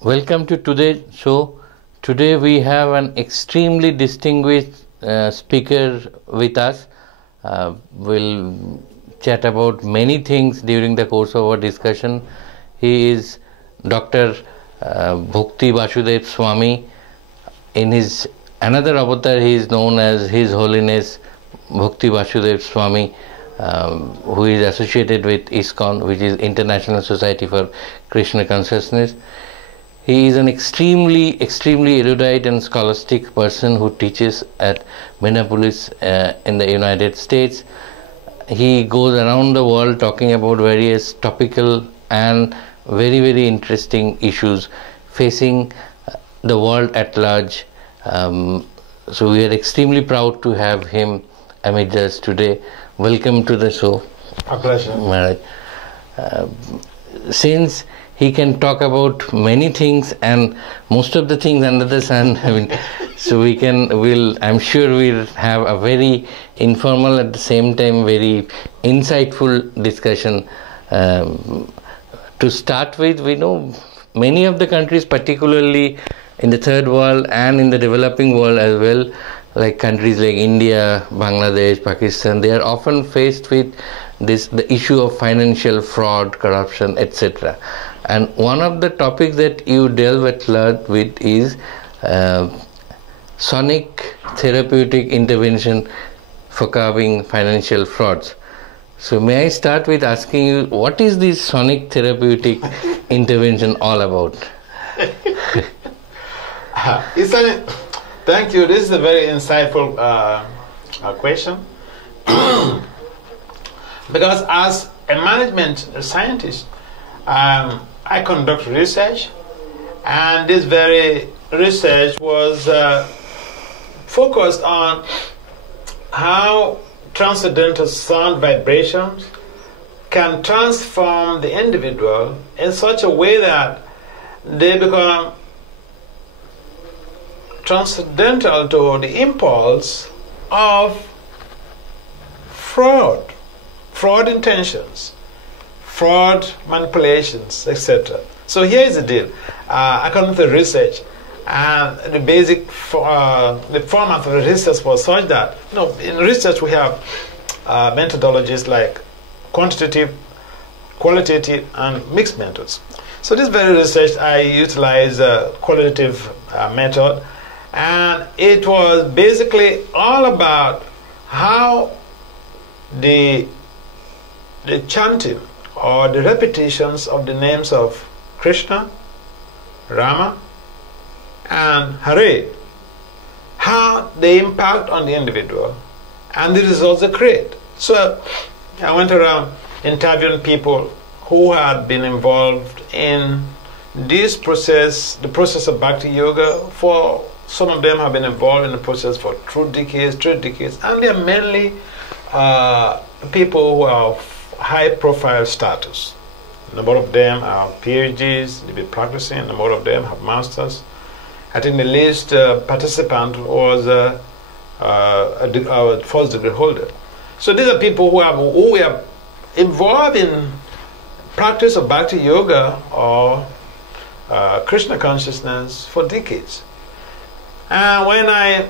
Welcome to today's show. Today we have an extremely distinguished speaker with us. We'll chat about many things during the course of our discussion. He is Dr. Bhakti Vasudeva Swami. In his another avatar, he is known as His Holiness Bhakti Vasudeva Swami, who is associated with ISKCON, which is International Society for Krishna Consciousness. He is an extremely erudite and scholastic person who teaches at Minneapolis in the United States. He goes around the world talking about various topical and very interesting issues facing the world at large. So we are extremely proud to have him amid us today. Welcome to the show. A pleasure. Maharaj. Since he can talk about many things and most of the things under the sun, so I'm sure we'll have a very informal, at the same time very insightful discussion. To start with, we know many of the countries, particularly in the third world and in the developing world as well, like countries like India, Bangladesh, Pakistan, they are often faced with the issue of financial fraud, corruption, etc. And one of the topics that you delve at large with is sonic therapeutic intervention for curbing financial frauds. So may I start with asking you, what is this sonic therapeutic intervention all about? Thank you. This is a very insightful question. Because as a management scientist, I conduct research, and this very research was focused on how transcendental sound vibrations can transform the individual in such a way that they become transcendental to the impulse of fraud intentions, fraud manipulations, etc. So here is the deal. According to the research, and the basic the format of the research was such that, in research we have methodologies like quantitative, qualitative, and mixed methods. So this very research, I utilized a qualitative method, and it was basically all about how the chanting or the repetitions of the names of Krishna, Rama, and Hare, how they impact on the individual and the results they create. So I went around interviewing people who had been involved in this process, the process of Bhakti Yoga. For some of them have been involved in the process for 2 decades, 3 decades, and they are mainly people who are of high profile status. A number of them are PhDs, they've been practicing, a number of them have masters. I think the least participant was a first degree holder. So these are people who are involved in practice of Bhakti Yoga or Krishna consciousness for decades. And when I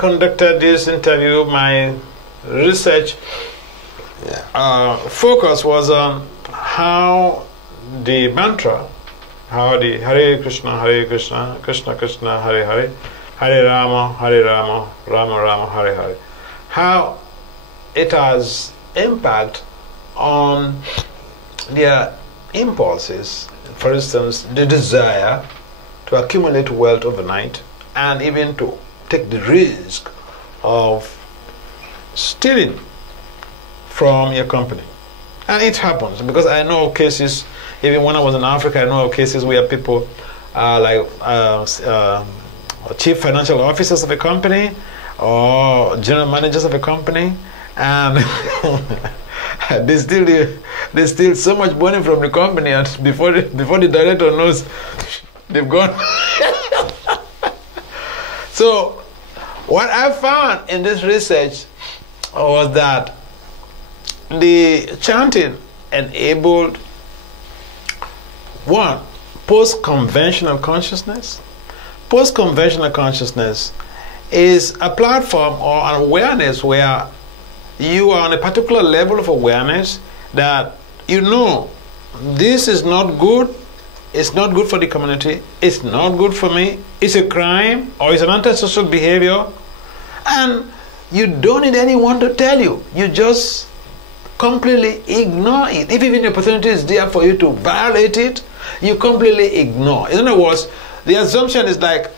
conducted this interview, my research focus was on how the mantra, how the Hare Krishna, Krishna Krishna, Hare Hare, Hare Rama, Rama Rama, Hare Hare, how it has impact on their impulses. For instance, the desire to accumulate wealth overnight, and even to take the risk of stealing from your company. And it happens, because I know of cases, even when I was in Africa, I know of cases where people chief financial officers of a company or general managers of a company, and they steal so much money from the company, and before the director knows, they've gone. So what I found in this research was that the chanting enabled one post-conventional consciousness. Post-conventional consciousness is a platform or an awareness where you are on a particular level of awareness that you know this is not good, it's not good for the community, it's not good for me, it's a crime or it's an antisocial behavior, and you don't need anyone to tell you. You just completely ignore it. If even the opportunity is there for you to violate it, you completely ignore. In other words, the assumption is like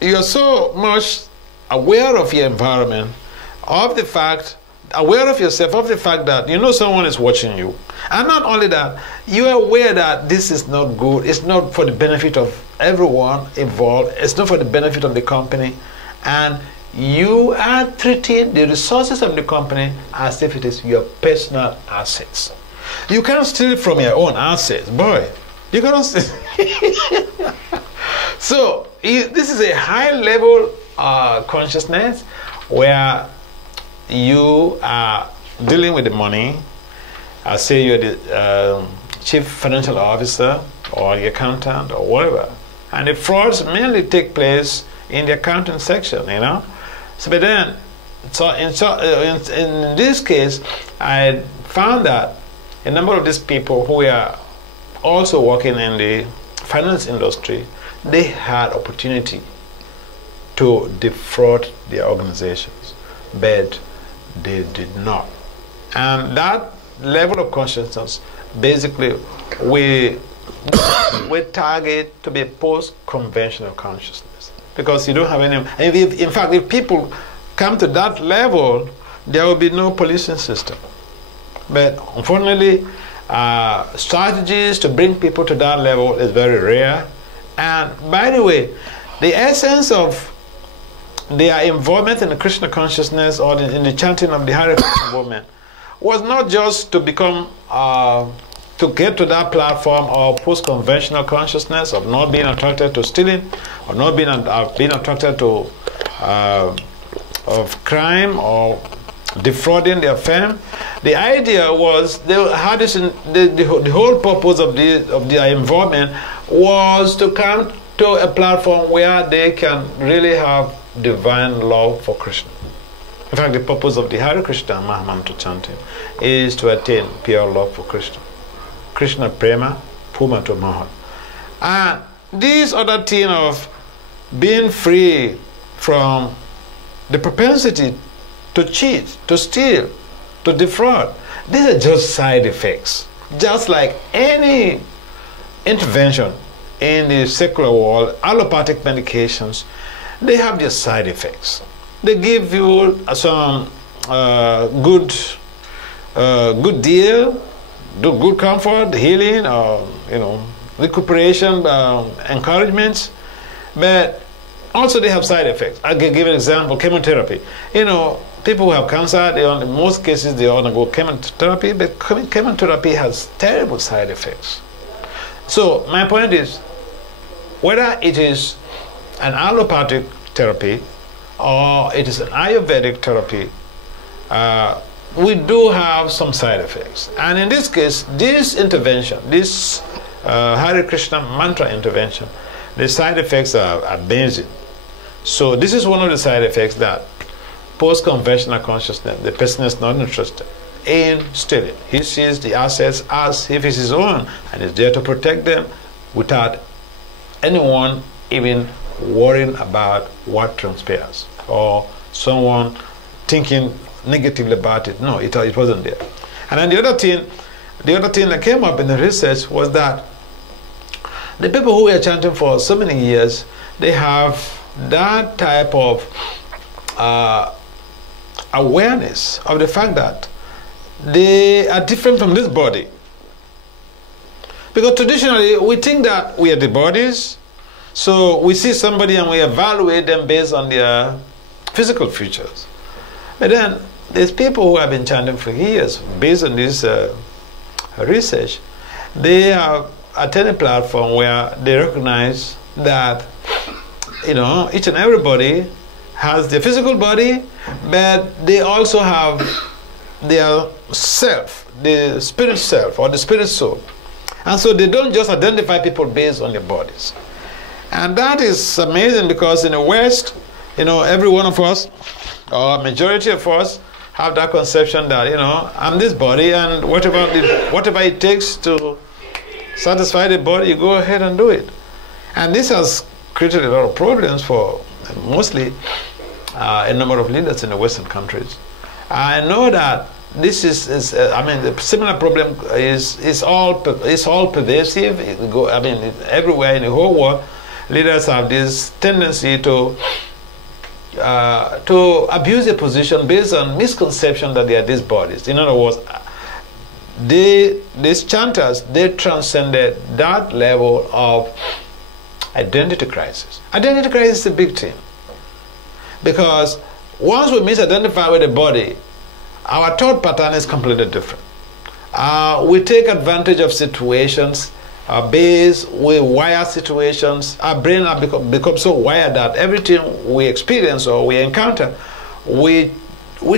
you are so much aware of your environment, of the fact, aware of yourself, of the fact that you know someone is watching you. And not only that, you are aware that this is not good, it's not for the benefit of everyone involved, it's not for the benefit of the company, and you are treating the resources of the company as if it is your personal assets. You can't steal it from your own assets, boy. You cannot steal. So this is a high level consciousness where you are dealing with the money. Say you're the chief financial officer or the accountant or whatever, and the frauds mainly take place in the accounting section, you know. So, but then, in this case, I found that a number of these people who are also working in the finance industry, they had opportunity to defraud their organizations, but they did not. And that level of consciousness, basically, we target to be post-conventional consciousness, because you don't have any. In fact, if people come to that level, there will be no policing system. But unfortunately, strategies to bring people to that level is very rare. And by the way, the essence of their involvement in the Krishna consciousness or in the chanting of the Hare Krishna movement was not just to become, to get to that platform of post-conventional consciousness, of not being attracted to stealing, or not being attracted to of crime or defrauding their firm. The idea was the whole purpose of their involvement was to come to a platform where they can really have divine love for Krishna. In fact, the purpose of the Hare Krishna Mahamantra chanting is to attain pure love for Krishna. Krishna Prema Puma to Maha. And this other thing of being free from the propensity to cheat, to steal, to defraud, these are just side effects. Just like any intervention in the secular world, allopathic medications, they have their side effects. They give you some good deal, good comfort, healing, recuperation, encouragements, but also they have side effects. I'll give an example: chemotherapy. People who have cancer, in most cases they undergo chemotherapy, but chemotherapy has terrible side effects. So my point is, whether it is an allopathic therapy or it is an Ayurvedic therapy, we do have some side effects. And in this case, this intervention, this Hare Krishna mantra intervention, the side effects are amazing. So this is one of the side effects that post-conventional consciousness, the person is not interested in stealing. He sees the assets as if it's his own and is there to protect them without anyone even worrying about what transpires or someone thinking negatively about it. No, it wasn't there. And then the other thing that came up in the research was that the people who were chanting for so many years, they have that type of awareness of the fact that they are different from this body. Because traditionally we think that we are the bodies, so we see somebody and we evaluate them based on their physical features. But then there's people who have been chanting for years based on this research. They have attained a platform where they recognize that each and everybody has their physical body, but they also have their self, the spirit self or the spirit soul. And so they don't just identify people based on their bodies. And that is amazing, because in the West, every one of us, or majority of us, have that conception that, I'm this body, and whatever it takes to satisfy the body, you go ahead and do it. And this has created a lot of problems for mostly a number of leaders in the Western countries. I know that this is the similar problem is all pervasive. Everywhere in the whole world, leaders have this tendency to abuse their position based on misconception that they are these bodies. In other words, these chanters, they transcended that level of identity crisis. Identity crisis is a big thing, because once we misidentify with the body, our thought pattern is completely different. We take advantage of situations we wire situations. Our brain have become so wired that everything we experience or we encounter, we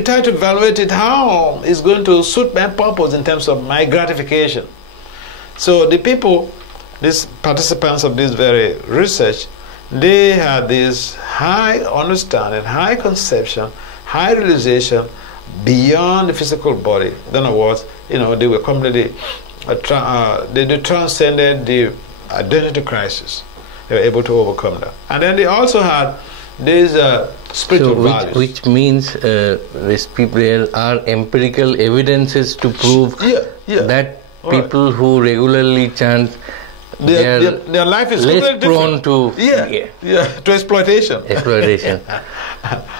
try to evaluate it how it's going to suit my purpose in terms of my gratification. So the people, these participants of this very research, they had this high understanding, high conception, high realization beyond the physical body. In other words, they were completely they transcended the identity crisis. They were able to overcome that. And then they also had these spiritual values. Which means these people, there are empirical evidences to prove that people who regularly chant, their life is less prone to to exploitation.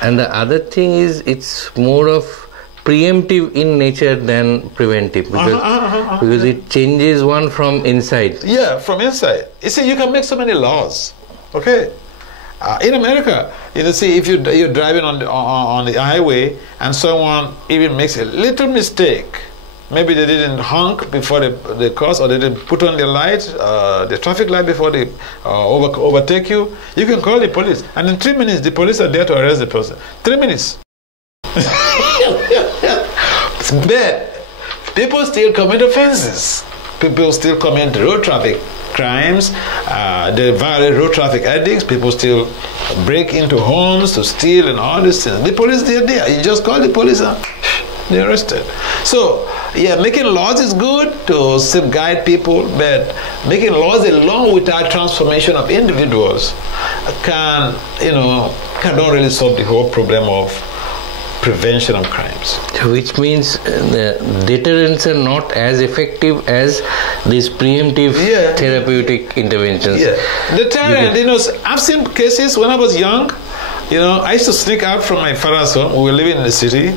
And the other thing is, it's more of preemptive in nature than preventive, because it changes one from inside. Yeah, from inside. You see, you can make so many laws. Okay, in America, see, if you're driving on the highway and someone even makes a little mistake, maybe they didn't honk before they cross, or they didn't put on the light, the traffic light before they overtake you, you can call the police, and in 3 minutes the police are there to arrest the person. 3 minutes. But people still commit offenses. People still commit road traffic crimes. They violate road traffic edicts. People still break into homes to steal and all these things. The police, they're there. You just call the police and they're arrested. So, yeah, making laws is good to safeguard people, but making laws alone without transformation of individuals cannot really solve the whole problem of prevention of crimes. Which means the deterrents are not as effective as these preemptive therapeutic interventions. Yeah, deterrent, I've seen cases when I was young. I used to sneak out from my father's home. We were living in the city,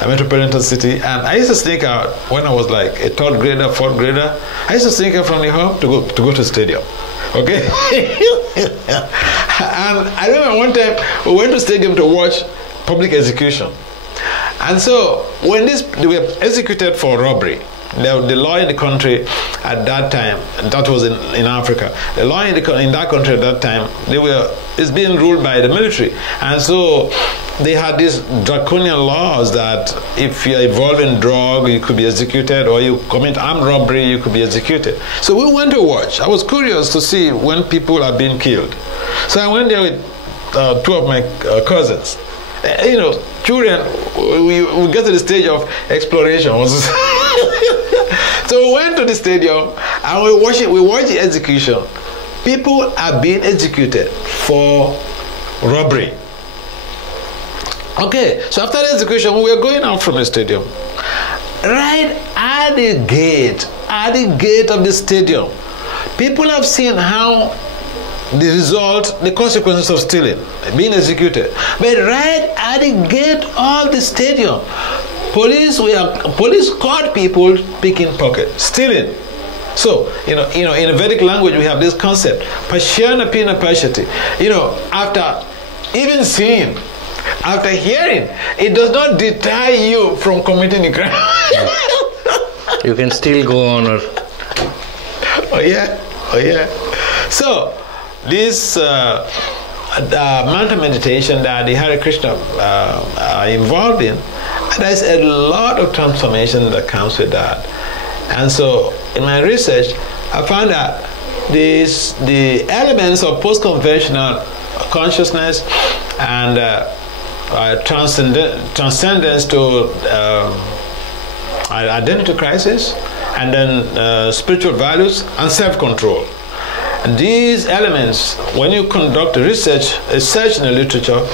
a metropolitan city, and I used to sneak out when I was like a third grader, fourth grader. I used to sneak out from the home to go to the stadium. Okay? And I remember one time we went to the stadium to watch public execution. And so when they were executed for robbery, the law in the country at that time, that was in Africa, the law in that country at that time, it's being ruled by the military. And so they had these draconian laws that if you're involved in drug, you could be executed, or you commit armed robbery, you could be executed. So we went to watch. I was curious to see when people are being killed. So I went there with two of my cousins. Children, we get to the stage of exploration. So we went to the stadium and we watched the execution. People are being executed for robbery. Okay, so after the execution, we were going out from the stadium. Right at the gate of the stadium, people have seen how the consequences of stealing, being executed. But right at the gate of the stadium, police caught people picking pockets, stealing. So, in a Vedic language, we have this concept, pashyana pina pashyati. After even seeing, after hearing, it does not deter you from committing a crime. You can still go on. Oh yeah. So, this mantra meditation that the Hare Krishna are involved in, there's a lot of transformation that comes with that. And so in my research, I found that the elements of post-conventional consciousness and transcendence to identity crisis, and then spiritual values and self-control. These elements, when you conduct research in the literature,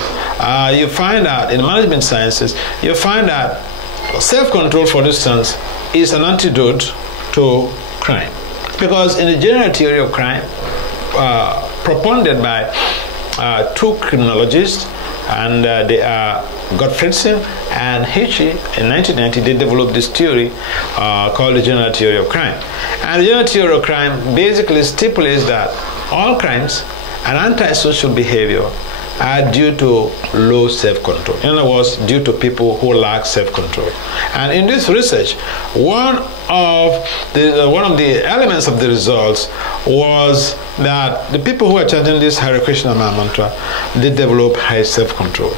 you find out in management sciences, you find that self-control, for instance, is an antidote to crime. Because in the general theory of crime, propounded by two criminologists, and they are Gottfriedson and Hitchie, in 1990, they developed this theory called the general theory of crime. And the general theory of crime basically stipulates that all crimes and antisocial behavior are due to low self-control. In other words, due to people who lack self-control. And in this research, one of the elements of the results was that the people who are chanting this Hare Krishna mantra, they develop high self-control.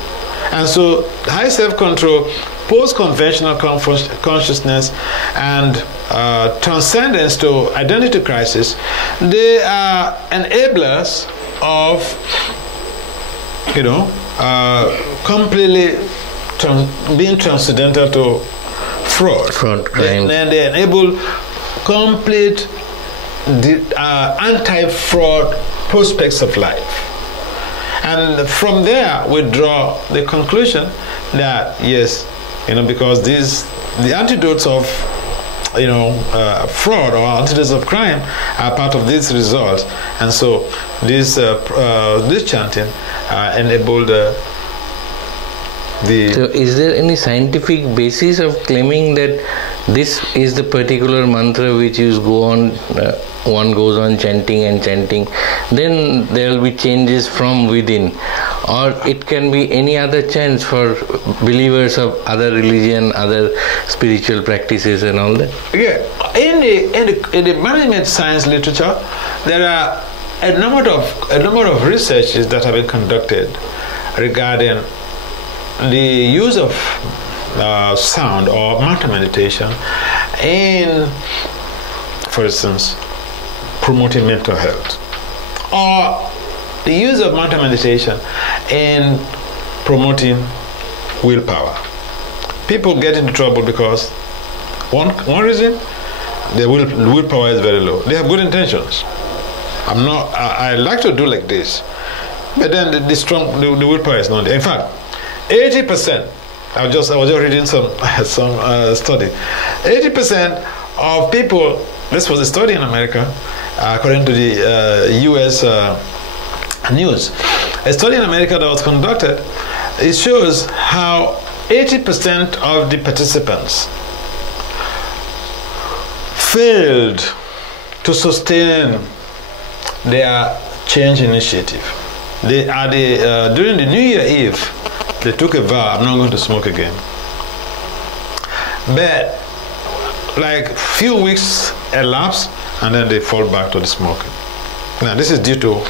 And so high self-control, post-conventional consciousness, and transcendence to identity crisis, they are enablers of completely being transcendental to fraud. Crime. And they enable complete anti-fraud prospects of life. And from there, we draw the conclusion that yes, because the antidotes of fraud or antidotes of crime are part of these results, and so this chanting enabled So is there any scientific basis of claiming that this is the particular mantra which is one goes on chanting and chanting, then there will be changes from within, or it can be any other chant for believers of other religion, other spiritual practices and all that? Yeah, in the management science literature, there are a number of researches that have been conducted regarding the use of sound or mantra meditation in, for instance, promoting mental health, or the use of mantra meditation in promoting willpower. People get into trouble because one reason, their willpower is very low. They have good intentions. I like to do like this, but then the willpower is not there. In fact, 80%. I was just reading some study. 80% of people. This was a study in America, according to the U.S. News. A study in America that was conducted. It shows how 80% of the participants failed to sustain their change initiative. During the New Year Eve, they took a vow, I'm not going to smoke again. But like few weeks elapse, and then they fall back to the smoking. Now this is due to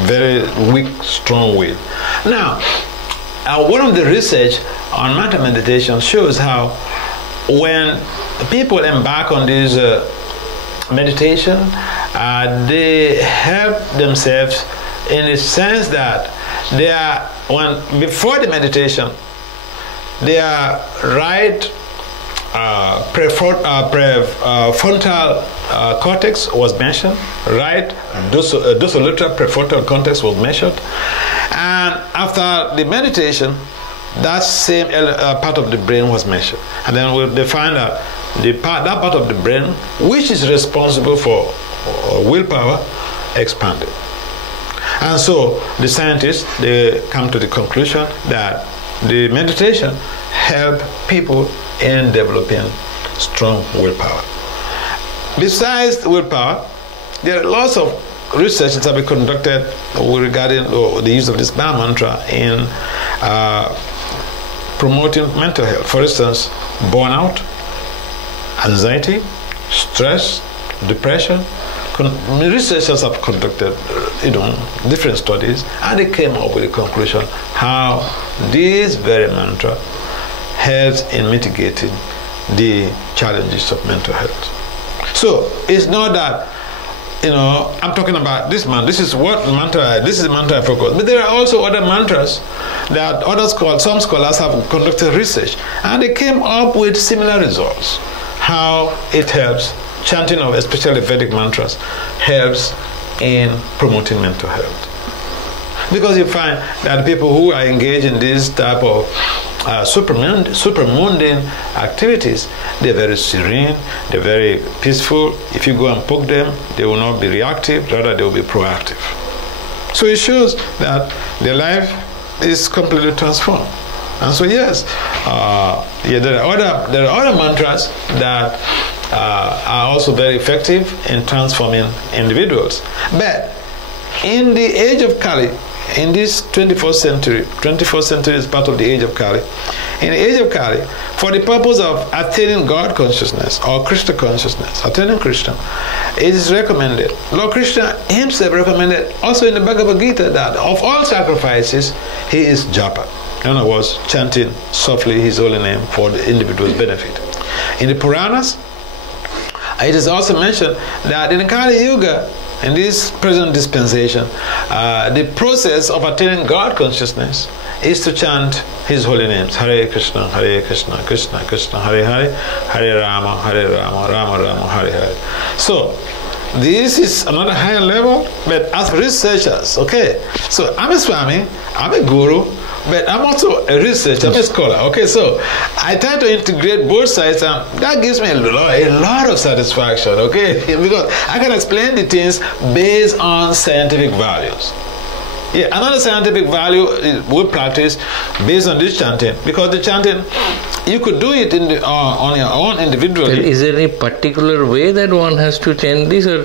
very weak, strong will. Now, one of the research on mantra meditation shows how when people embark on this meditation, they help themselves in the sense that they are, before the meditation, their right prefrontal cortex was mentioned, right dorsolateral prefrontal cortex was mentioned, and after the meditation, that same part of the brain was mentioned, and then they find out that part of the brain which is responsible for willpower expanded. And so the scientists, they come to the conclusion that the meditation help people in developing strong willpower. Besides willpower, there are lots of research that have been conducted regarding the use of this mantra in promoting mental health. For instance, burnout, anxiety, stress, depression. Researchers have conducted different studies, and they came up with a conclusion how this very mantra helps in mitigating the challenges of mental health. So it's not that I'm talking about this man. This is what mantra. This is the mantra I focus. But there are also other mantras that some scholars have conducted research, and they came up with similar results. How it helps, chanting of especially Vedic mantras helps in promoting mental health. Because you find that people who are engaged in this type of supermundane activities, they're very serene, they're very peaceful. If you go and poke them, they will not be reactive, rather they will be proactive. So it shows that their life is completely transformed. And so yes, there are other mantras that are also very effective in transforming individuals. But in the age of Kali, in this 21st century is part of the age of Kali. In the age of Kali, for the purpose of attaining God consciousness or Krishna consciousness, attaining Krishna, it is recommended. Lord Krishna himself recommended also in the Bhagavad Gita that of all sacrifices, he is japa. In other words, chanting softly his holy name for the individual's benefit. In the Puranas, it is also mentioned that in Kali Yuga, in this present dispensation, the process of attaining God consciousness is to chant his holy names. Hare Krishna, Krishna Krishna, Hare Hare, Hare Rama, Rama Rama, Hare Hare. So, this is another higher level, but as researchers, okay, so I'm a Swami, I'm a guru, but I'm also a researcher, I'm a scholar, okay, so I try to integrate both sides, and that gives me a lot of satisfaction, okay, because I can explain the things based on scientific values. Yeah, another scientific value we practice based on this chanting, because the chanting, you could do it on your own individually. Is there any particular way that one has to chant this, or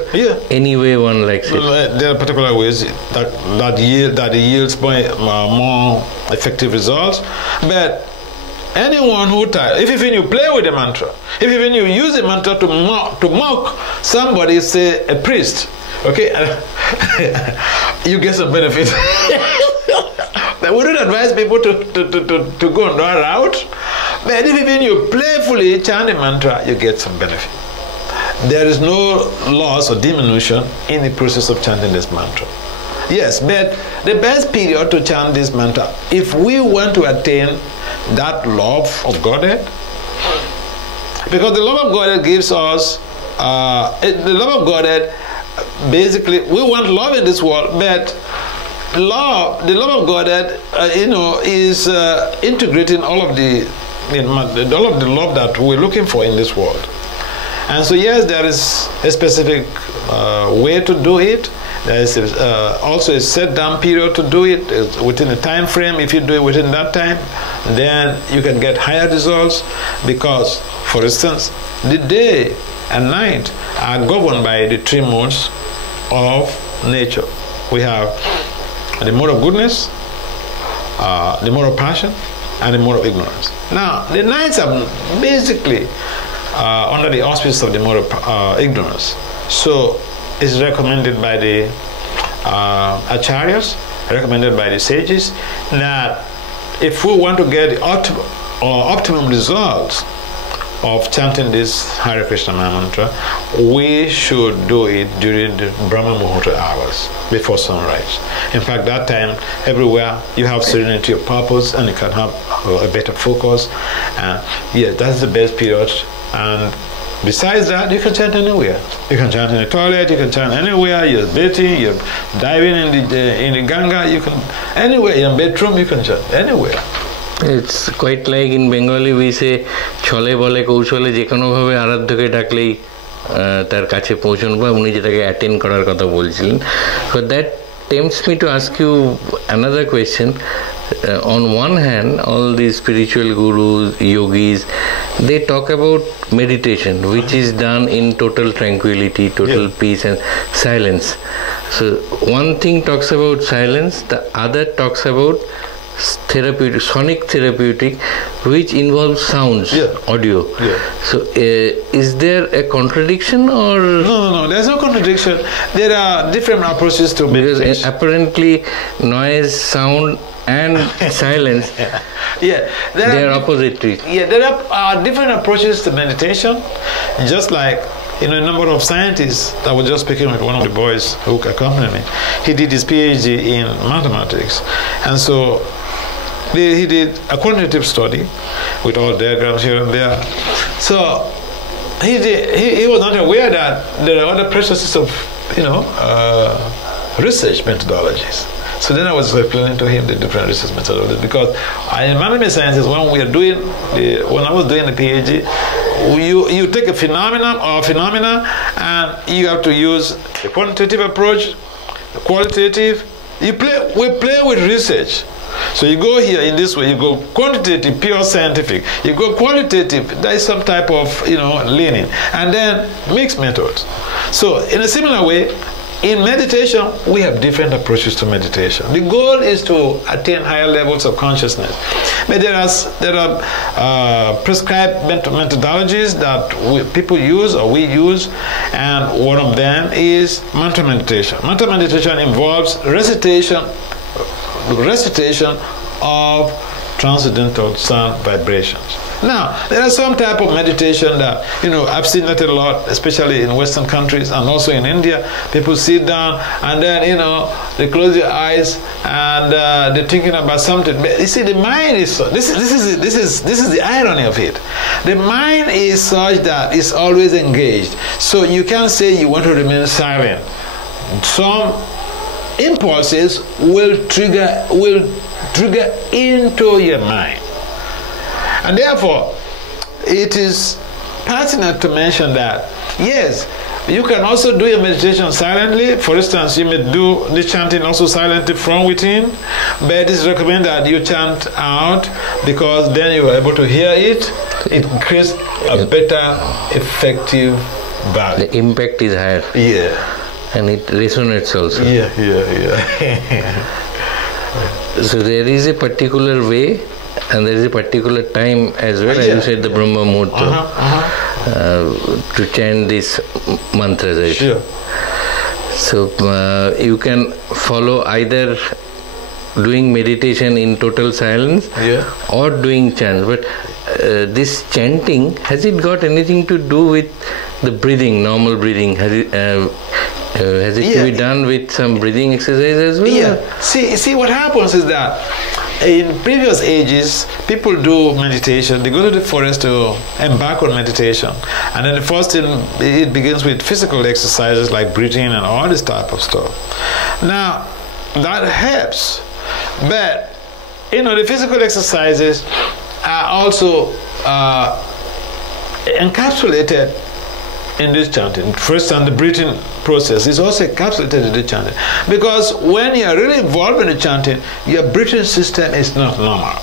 any way one likes it? Well, there are particular ways that yields more effective results, but anyone who if even you play with the mantra, if even you use the mantra to mock somebody, say a priest, okay, you get some benefit. But we don't advise people to go on that route. But if even you playfully chant the mantra, you get some benefit. There is no loss or diminution in the process of chanting this mantra. Yes, but the best period to chant this mantra, if we want to attain that love of Godhead, because the love of Godhead gives us, the love of Godhead, basically, we want love in this world, but the love of Godhead, is integrating all of the love that we're looking for in this world. And so, yes, there is a specific way to do it. There is also a set down period to do it within a time frame. If you do it within that time, then you can get higher results, because, for instance, the day and night are governed by the three modes of nature. We have the mode of goodness, the mode of passion, and the mode of ignorance. Now, the nights are basically under the auspices of the mode of ignorance. So, it's recommended by the acharyas, recommended by the sages, that if we want to get the optimum results of chanting this Hare Krishna mantra, we should do it during the Brahma Muhurta hours, before sunrise. In fact, that time, everywhere, you have serenity of purpose, and you can have a better focus. And yes, that's the best period. And besides that, you can chant anywhere. You can chant in the toilet, you can chant anywhere, you're bathing, you're diving in the Ganga, you can, anywhere, in a bedroom, you can chant anywhere. It's quite like in Bengali we say ছলে বলে কৌশলে যে কোনো ভাবে আরাধ্যকে ডাকলেই তার কাছে পৌঁছানো বা উনি যেটাকে অ্যাটেন্ড করার কথা বলছিলেন. But that tempts me to ask you another question. On one hand, all these spiritual gurus, yogis, they talk about meditation, which is done in total tranquility, total peace and silence. So one thing talks about silence, the other talks about therapeutic, sonic therapeutic, which involves sounds, audio. So is there a contradiction, or no, there's no contradiction. There are different approaches to meditation. Because apparently noise, sound and silence, they are opposite. There are different approaches to meditation. Just like a number of scientists. I was just speaking with one of the boys who accompanied me. He did his PhD in mathematics, and so he did a quantitative study with all diagrams here and there. So he was not aware that there are other processes of research methodologies. So then I was explaining to him the different research methodologies, because in management sciences, when I was doing the PhD, you take a phenomena and you have to use the quantitative approach, the qualitative. We play with research. So you go here in this way, you go quantitative, pure scientific. You go qualitative, there is some type of leaning, and then mixed methods. So in a similar way, in meditation, we have different approaches to meditation. The goal is to attain higher levels of consciousness. But there are prescribed methodologies that people use or we use, and one of them is mantra meditation. Mantra meditation involves recitation of transcendental sound vibrations. Now, there are some type of meditation that, I've seen that a lot, especially in Western countries and also in India. People sit down and then, they close their eyes and they're thinking about something. But you see, the mind is this is the irony of it. The mind is such that it's always engaged. So you can't say you want to remain silent. Some impulses will trigger into your mind, and therefore it is pertinent to mention that yes, you can also do your meditation silently. For instance, you may do the chanting also silently from within, but it is recommended that you chant out, because then you are able to hear it. It creates a better effective value. The impact is higher. Yeah. And it resonates also. Yeah. So there is a particular way, and there is a particular time as well, as you said, the Brahma Muhurta, to chant these mantras. Right? Sure. So you can follow either doing meditation in total silence or doing chants. But this chanting, has it got anything to do with the breathing, normal breathing? Has it to be done with some breathing exercise as well? Yeah. See, what happens is that in previous ages, people do meditation. They go to the forest to embark on meditation. And then the first thing, it begins with physical exercises like breathing and all this type of stuff. Now, that helps. But, the physical exercises are also encapsulated in this chanting. First, and the breathing process is also encapsulated in the chanting, because when you are really involved in the chanting, your breathing system is not normal.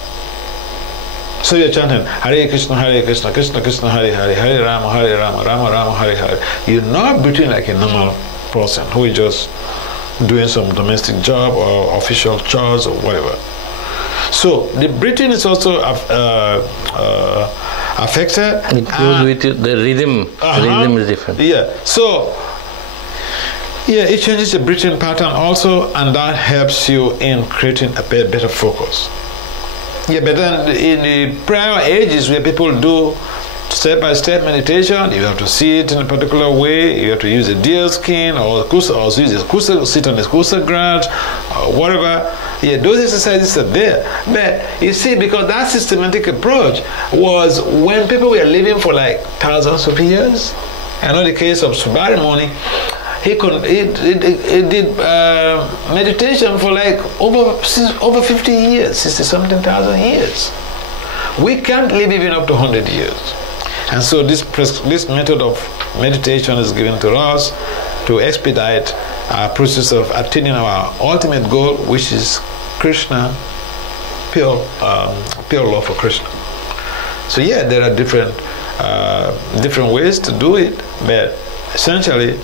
So you're chanting Hare Krishna, Krishna Krishna, Hare Hare, Hare Rama, Rama Rama, Hare Hare. You're not breathing like a normal person who is just doing some domestic job or official chores or whatever. So the breathing is also affected. It goes with the rhythm. The rhythm is different. Yeah. So it changes the breathing pattern also, and that helps you in creating a better focus. Yeah, but then in the prior ages where people do step-by-step meditation, you have to see it in a particular way. You have to use a deer skin or use a kusa, sit on a kusa grass or whatever. Yeah, those exercises are there. But you see, because that systematic approach was when people were living for like thousands of years. I know the case of Subharamuni. He did meditation for like over 50 years, 60-something thousand years. We can't live even up to 100 years. And so this method of meditation is given to us to expedite our process of attaining our ultimate goal, which is Krishna, pure love for Krishna. So yeah, there are different ways to do it, but essentially,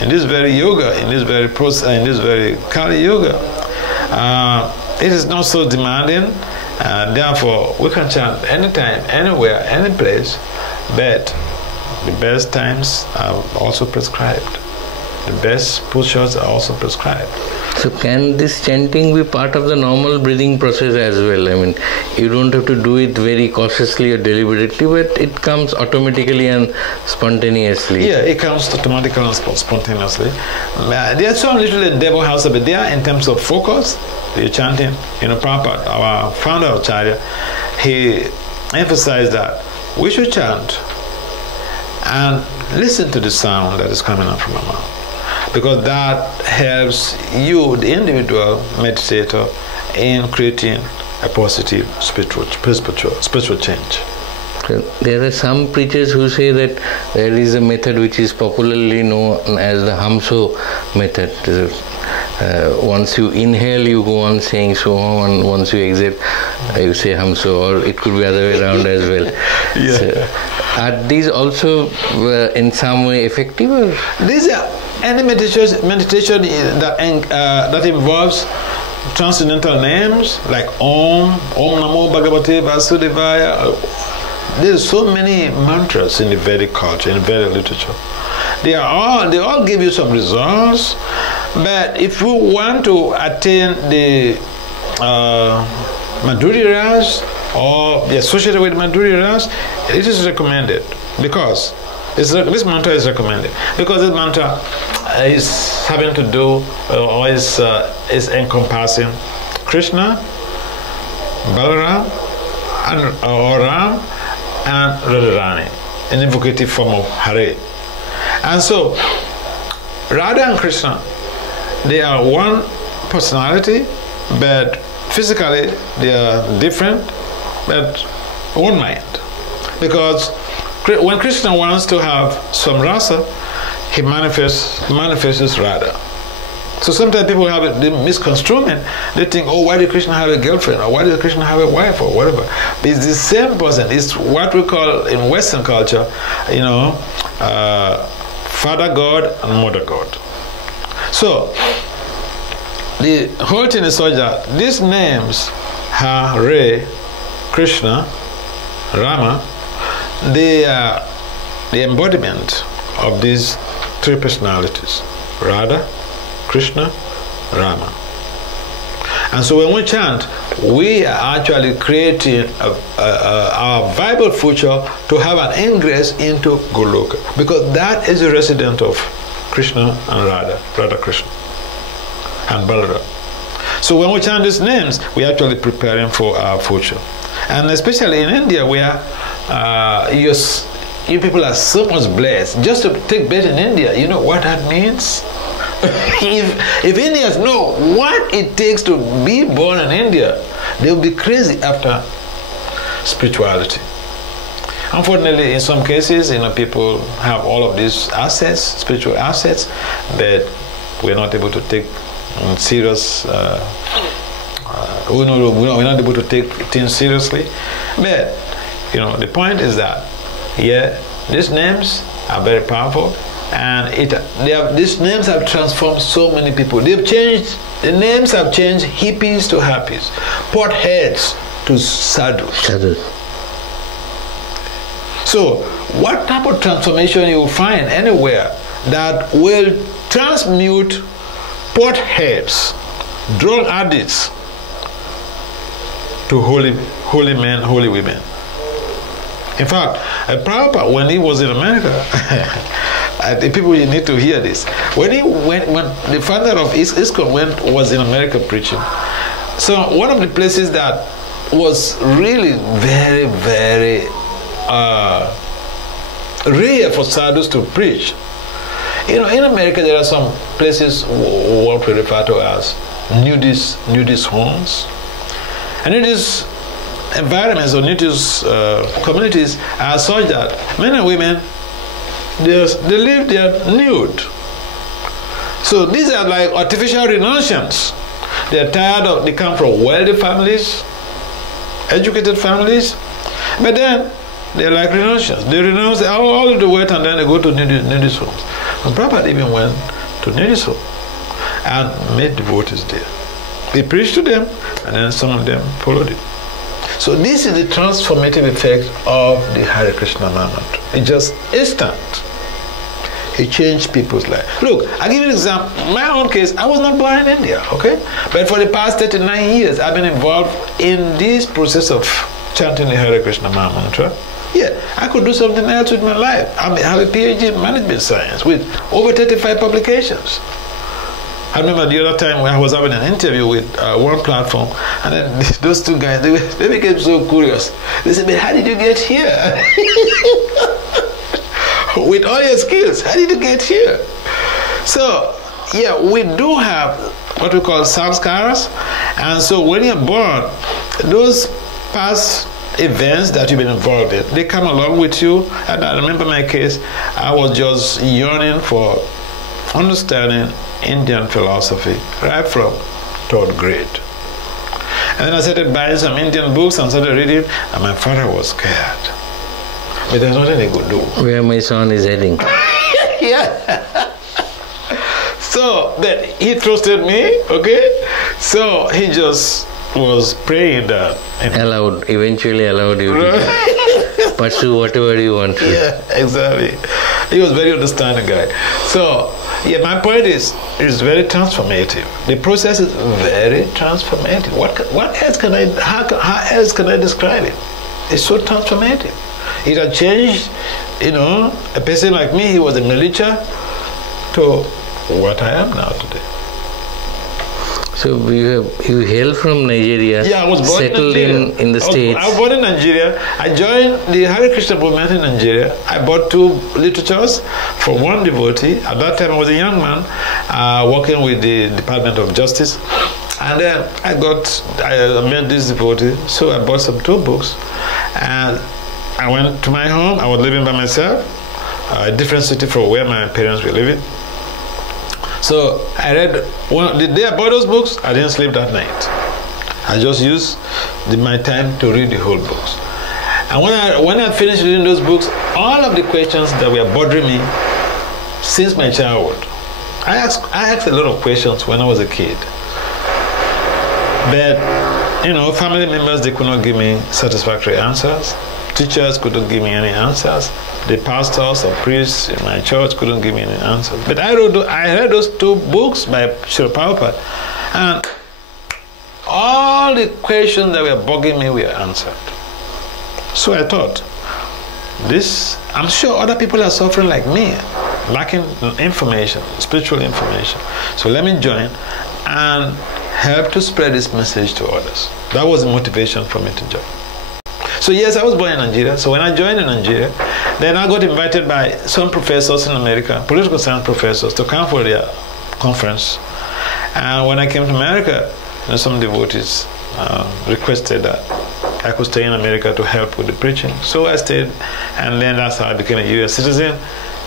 in this very yoga, in this very Kali yoga, it is not so demanding, and therefore we can chant anytime, anywhere, any place, but the best times are also prescribed. The best postures are also prescribed. So can this chanting be part of the normal breathing process as well? I mean, you don't have to do it very cautiously or deliberately, but it comes automatically and spontaneously. Yeah, it comes automatically and spontaneously. There are some little endeavor has to be there in terms of focus. The chanting, Prabhupada, our founder of Charya, he emphasized that we should chant and listen to the sound that is coming out from our mouth. Because that helps you, the individual meditator, in creating a positive spiritual change. There are some preachers who say that there is a method which is popularly known as the Hamso method. Once you inhale, you go on saying so, and once you exit, you say Hamso, or it could be other way around as well. Yeah. So, are these also in some way effective? Or? These are any meditation that involves transcendental names like Om Namo Bhagavate Vasudevaya. There's so many mantras in the Vedic culture, in the Vedic literature. They all give you some results, but if you want to attain the Madhurya Ras or be associated with Madhurya Ras, it is recommended because this mantra is recommended because this mantra is having to do or is encompassing Krishna, Balaram, and Ram, and Radharani, an invocative form of Hare. And so, Radha and Krishna, they are one personality, but physically they are different, but one mind. Because when Krishna wants to have some rasa, he manifests Radha. So sometimes people have the misconstruement. They think, oh, why did Krishna have a girlfriend? Or why did Krishna have a wife? Or whatever. But it's the same person. It's what we call in Western culture, Father God and Mother God. So the whole thing is such that these names, Hare, Krishna, Rama, they are the embodiment of these three personalities, Radha, Krishna, Rama. And so when we chant, we are actually creating our viable future to have an ingress into Goloka, because that is a resident of Krishna and Radha Krishna and Balaram. So when we chant these names, we're actually preparing for our future. And especially in India, where you people are so much blessed. Just to take birth in India, you know what that means? If Indians know what it takes to be born in India, they'll be crazy after spirituality. Unfortunately, in some cases, people have all of these assets, spiritual assets, but we're not able to take serious. We're not able to take things seriously. But the point is that these names are very powerful. And these names have transformed so many people. The names have changed hippies to happies, potheads to sadhus. So, what type of transformation you will find anywhere that will transmute potheads, drug addicts, to holy men, holy women? In fact, Prabhupada, when he was in America, the people need to hear this. When the founder of ISKCON was in America preaching, so one of the places that was really very, very rare for sadhus to preach. In America there are some places what we refer to as nudist homes, and nudist environments or nudist communities are such that men and women they live there nude. So these are like artificial renunciants. They come from wealthy families, educated families, but then they're like renunciants. They renounce all of the wealth and then they go to nudist homes. And Prabhupada even went to nudist home and made devotees there. He preached to them, and then some of them followed him. So this is the transformative effect of the Hare Krishna mantra. It's just instant. It changed people's life. Look, I'll give you an example. My own case, I was not born in India, okay? But for the past 39 years, I've been involved in this process of chanting the Hare Krishna Maha Mantra. Yeah, I could do something else with my life. I have a PhD in management science with over 35 publications. I remember the other time when I was having an interview with one platform, and then those two guys, they became so curious. They said, "But how did you get here? With all your skills, how did you get here?" So, yeah, we do have what we call samskaras, and so when you're born, those past events that you've been involved in, they come along with you. And I remember my case, I was just yearning for understanding Indian philosophy right from third grade. And then I started buying some Indian books and started reading, and my father was scared. But there's nothing he could do. Where my son is heading. Yeah. So then he trusted me, okay? So he just was praying that. Eventually allowed you to pursue whatever you want to. Yeah, exactly. He was very understanding guy. So, yeah, my point is, it's very transformative. The process is very transformative. What else can how else can I describe it? It's so transformative. It had changed, a person like me, he was a militia, to what I am now today. So you hail from Nigeria. Yeah, I was born settled in the States. I was born in Nigeria. I joined the Hare Krishna movement in Nigeria. I bought 2 literatures from one devotee. At that time, I was a young man working with the Department of Justice. And then I met this devotee, so I bought some 2 books. And I went to my home. I was living by myself, a different city from where my parents were living. So I read the day I bought those books. I didn't sleep that night. I just used my time to read the whole books. And when I finished reading those books, all of the questions that were bothering me since my childhood, I asked a lot of questions when I was a kid. But family members, they could not give me satisfactory answers. Teachers couldn't give me any answers. The pastors or priests in my church couldn't give me any answers. But I read those 2 books by Srila Prabhupada, and all the questions that were bugging me were answered. So I thought, I'm sure other people are suffering like me, lacking information, spiritual information. So let me join and help to spread this message to others. That was the motivation for me to join. So yes, I was born in Nigeria. So when I joined in Nigeria, then I got invited by some professors in America, political science professors, to come for their conference. And when I came to America, some devotees requested that I could stay in America to help with the preaching. So I stayed, and then that's how I became a U.S. citizen.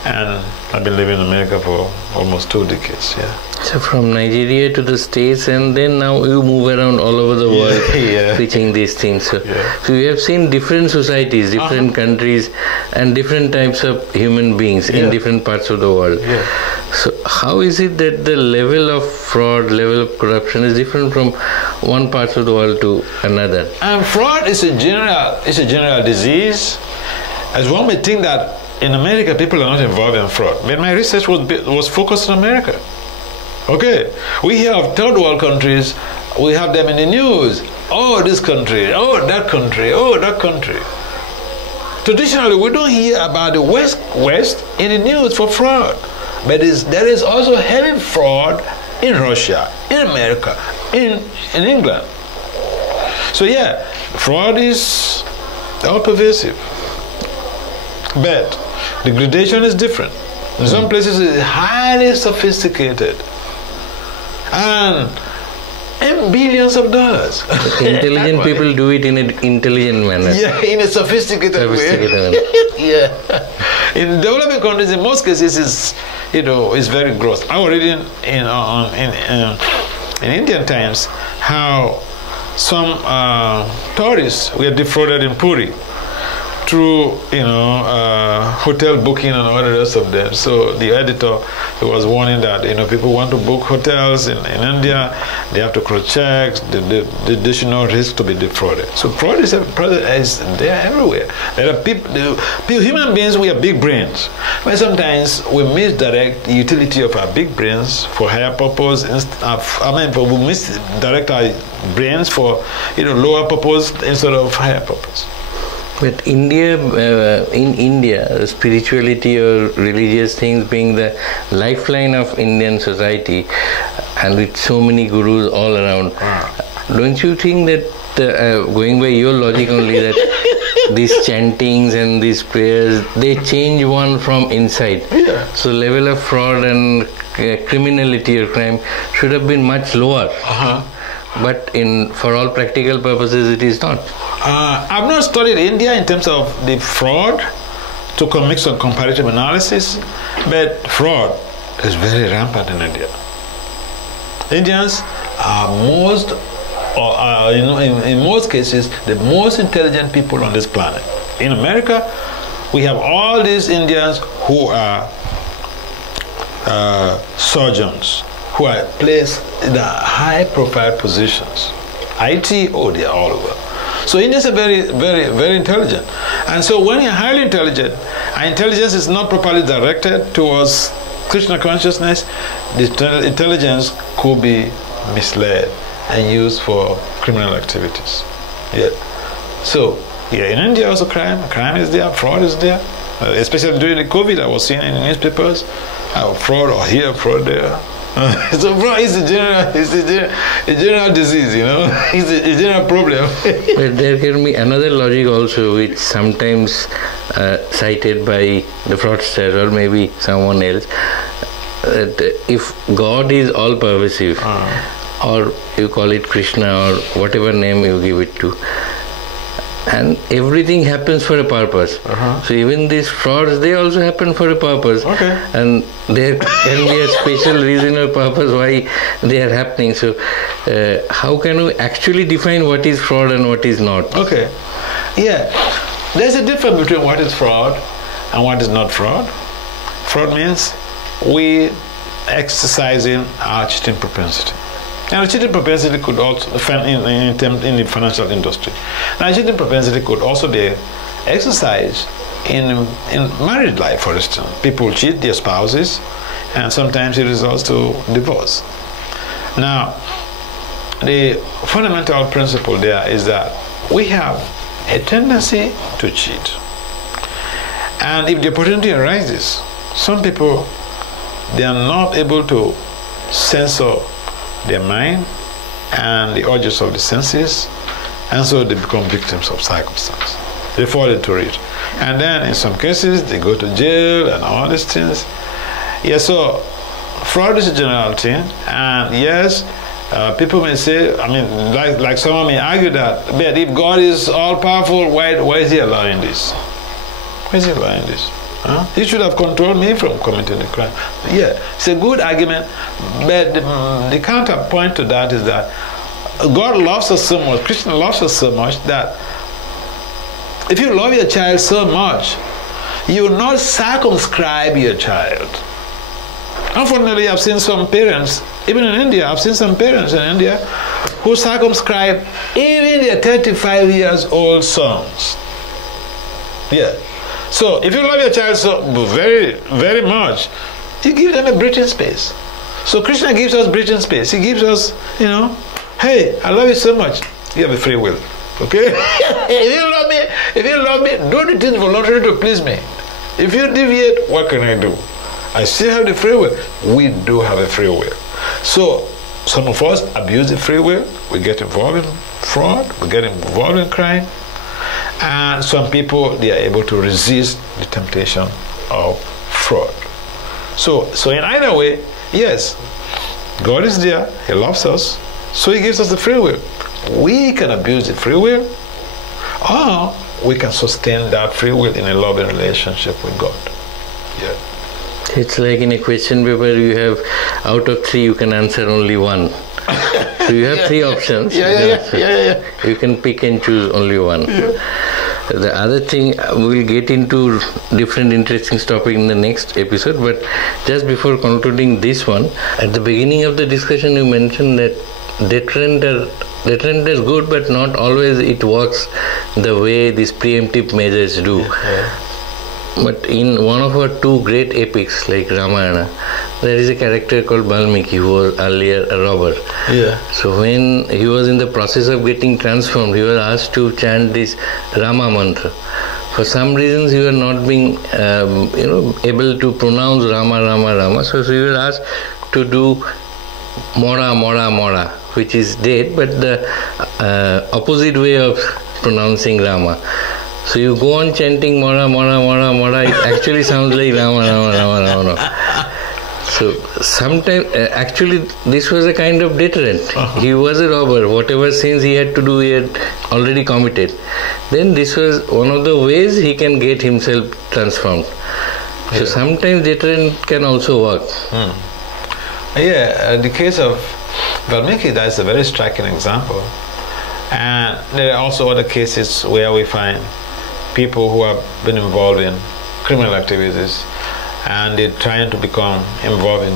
And I've been living in America for almost 2 decades, yeah. So from Nigeria to the States, and then now you move around all over the world preaching these things. So you have seen different societies, different countries, and different types of human beings in different parts of the world. Yeah. So how is it that the level of fraud, level of corruption is different from one part of the world to another? And fraud is a general disease. As one may think that in America people are not involved in fraud, but my research was focused on America. Okay, we hear of third world countries, we have them in the news. Oh, this country, oh, that country, oh, that country. Traditionally, we don't hear about the West in the news for fraud. But there is also heavy fraud in Russia, in America, in England. So yeah, fraud is all pervasive. But the gradation is different. In some places it's highly sophisticated. And billions of dollars. Intelligent people do it in an intelligent manner. Yeah, in a sophisticated way. Yeah. In developing countries, in most cases, is very gross. I was reading in Indian Times how some tourists were defrauded in Puri. through hotel booking and all the rest of them. So the editor was warning that people want to book hotels in India, they have to cross-check, the additional risk to be defrauded. So fraud is there everywhere. There are people, human beings, we have big brains, but sometimes we misdirect the utility of our big brains for higher purpose. We misdirect our brains for lower purpose instead of higher purpose. But in India, spirituality or religious things being the lifeline of Indian society, and with so many gurus all around, don't you think that, going by your logic only, that these chantings and these prayers, they change one from inside? Yeah. So level of fraud and criminality or crime should have been much lower. But for all practical purposes, it is not. I've not studied India in terms of the fraud to make some comparative analysis, but fraud is very rampant in India. Indians are in most cases, the most intelligent people on this planet. In America, we have all these Indians who are surgeons, who are placed in high-profile positions. IT, they are all over. So Indians are very, very, very intelligent. And so when you're highly intelligent, and intelligence is not properly directed towards Krishna consciousness, the intelligence could be misled and used for criminal activities. Yeah. So, in India also crime is there, fraud is there. Especially during the COVID, I was seeing in the newspapers, fraud or here, fraud there. So fraud is a general disease, it's a general problem. But there can be another logic also, which sometimes cited by the fraudster or maybe someone else, that if God is all pervasive, or you call it Krishna or whatever name you give it to, and everything happens for a purpose. So even these frauds, they also happen for a purpose. Okay. And there can be a special reason or purpose why they are happening. So how can we actually define what is fraud and what is not? Okay. Yeah. There's a difference between what is fraud and what is not fraud. Fraud means we exercising our cheating propensity. Now, cheating propensity could also, in the financial industry, now cheating propensity could also be exercised in married life, for instance. People cheat their spouses, and sometimes it results to divorce. Now, the fundamental principle there is that we have a tendency to cheat. And if the opportunity arises, some people, they are not able to censor their mind and the urges of the senses, and so they become victims of circumstance. They fall into it. And then in some cases, they go to jail and all these things. Yes, so fraud is a general thing, and yes, people may say, like someone may argue that, but if God is all-powerful, why is he allowing this? Why is he allowing this? He should have controlled me from committing the crime. Yeah, it's a good argument, but the counterpoint to that is that God loves us so much, Krishna loves us so much, that if you love your child so much, you will not circumscribe your child. Unfortunately, I've seen some parents, even in India, I've seen some parents in India who circumscribe even their 35 years old sons. Yeah. So if you love your child so very, very much, you give them a breathing space. So Krishna gives us breathing space. He gives us, hey, I love you so much. You have a free will. Okay? if you love me, do the things voluntarily to please me. If you deviate, what can I do? I still have the free will. We do have a free will. So some of us abuse the free will. We get involved in fraud. We get involved in crime. And some people, they are able to resist the temptation of fraud. So in either way, yes, God is there, he loves us, so he gives us the free will. We can abuse the free will, or we can sustain that free will in a loving relationship with God. Yeah. It's like in a question paper, you have, out of 3, you can answer only 1. So you have 3 options. Yeah. You can pick and choose only one. Yeah. The other thing, we'll get into different interesting topic in the next episode, but just before concluding this one, at the beginning of the discussion you mentioned that deterrent is good, but not always it works the way these preemptive measures do. Yeah. But in one of our two great epics like Ramayana, there is a character called Valmiki who was earlier a robber. Yeah. So when he was in the process of getting transformed, he was asked to chant this Rama mantra. For some reasons, he was not being able to pronounce Rama, Rama, Rama. So he was asked to do Mora, Mora, Mora, which is dead, but the opposite way of pronouncing Rama. So you go on chanting Mora, Mora, Mora, Mora, it actually sounds like Rama, Rama, Rama, Rama, Rama. So sometimes, actually this was a kind of deterrent. He was a robber, whatever sins he had to do, he had already committed. Then this was one of the ways he can get himself transformed. So sometimes deterrent can also work. Yeah, the case of Valmiki, that's a very striking example. And there are also other cases where we find people who have been involved in criminal activities and they're trying to become involved in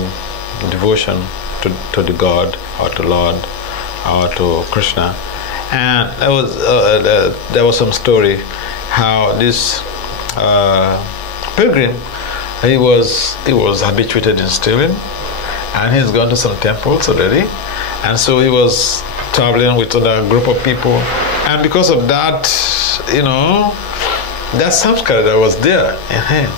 devotion to the God or to Lord or to Krishna. And there was some story how this pilgrim, he was habituated in stealing, and he's gone to some temples already, and so he was traveling with a group of people, and because of that, that samskara that was there in him,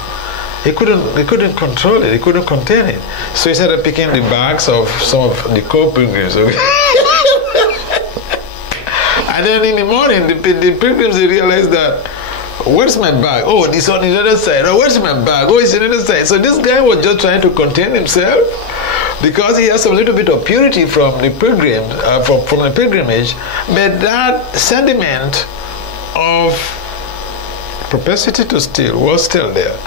he couldn't control it, he couldn't contain it. So he started picking the bags of some of the co-pilgrims. And then in the morning, the pilgrims, they realized that, where's my bag? Oh, this on the other side. Oh, where's my bag? Oh, it's on the other side. So this guy was just trying to contain himself because he has a little bit of purity from the pilgrim, from the pilgrimage, but that sentiment of propensity to steal was still there.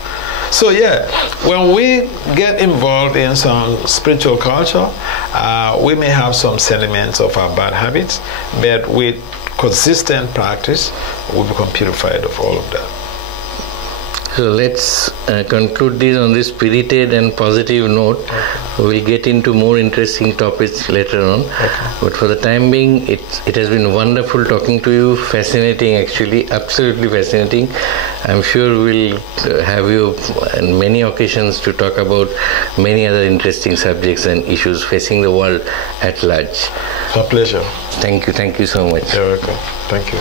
So yeah, when we get involved in some spiritual culture, we may have some sentiments of our bad habits, but with consistent practice, we become purified of all of that. So let's conclude this on this spirited and positive note. Okay. We'll get into more interesting topics later on. Okay. But for the time being, it has been wonderful talking to you. Fascinating, actually, absolutely fascinating. I'm sure we'll have you on many occasions to talk about many other interesting subjects and issues facing the world at large. It's a pleasure. Thank you so much. You're welcome. Thank you.